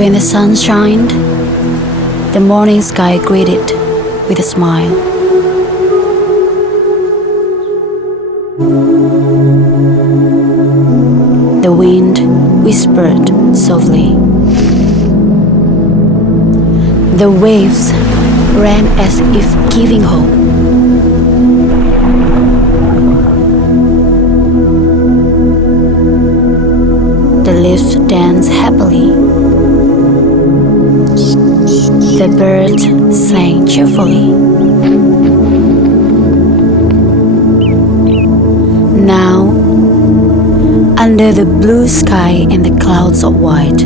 When the sun shined, the morning sky greeted with a smile. The wind whispered softly. The waves ran as if giving hope. The leaves danced happily. The birds sang cheerfully. Now, under the blue sky and the clouds of white,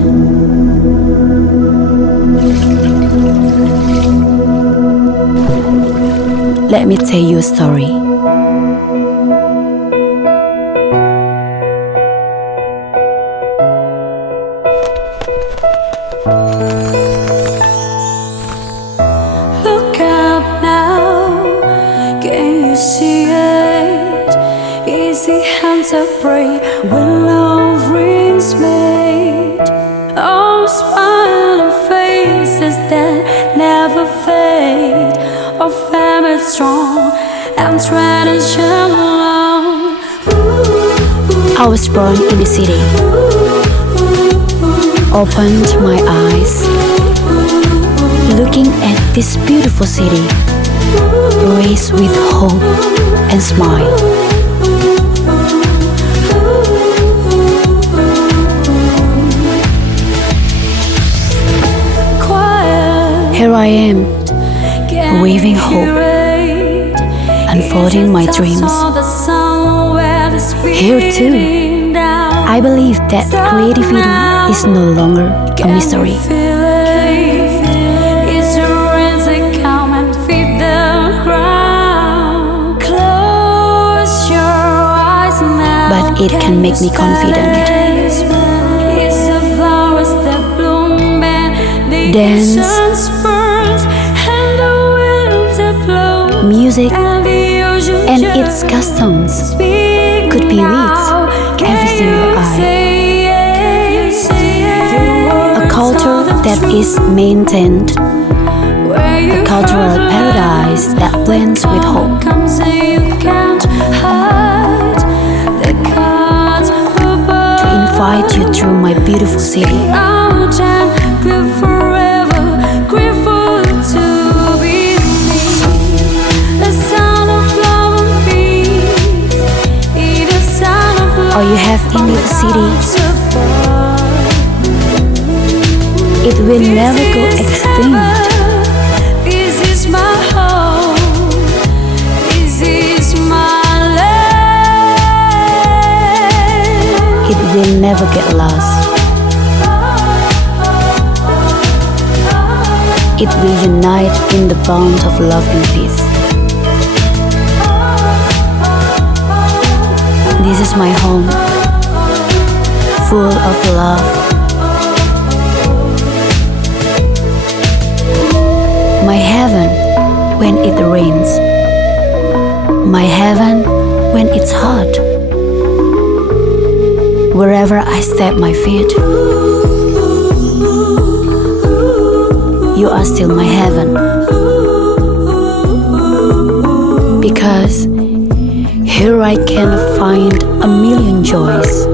let me tell you a story. Look up now, can you see it? Easy hands of prey when love rings made. Oh, smiling faces that never fade. Oh, family strong and tradition long. I was born in the city, opened my eyes, looking at this beautiful city, raised with hope and smile. Here I am, waving hope, unfolding my dreams. Here too, I believe that creativity is no longer a mystery, but it can make me confident. Dance, music, and its customs could be reached every single eye. A culture that is maintained, a cultural paradise that blends with hope. To invite you through my beautiful city. All you have in the city, it will never go extinct. This is my home. This is my land. It will never get lost. It will unite in the bond of love and peace. This is my home, full of love. My heaven when it rains. My heaven when it's hot. Wherever I step my feet, you are still my heaven. Because here I can find a million joys.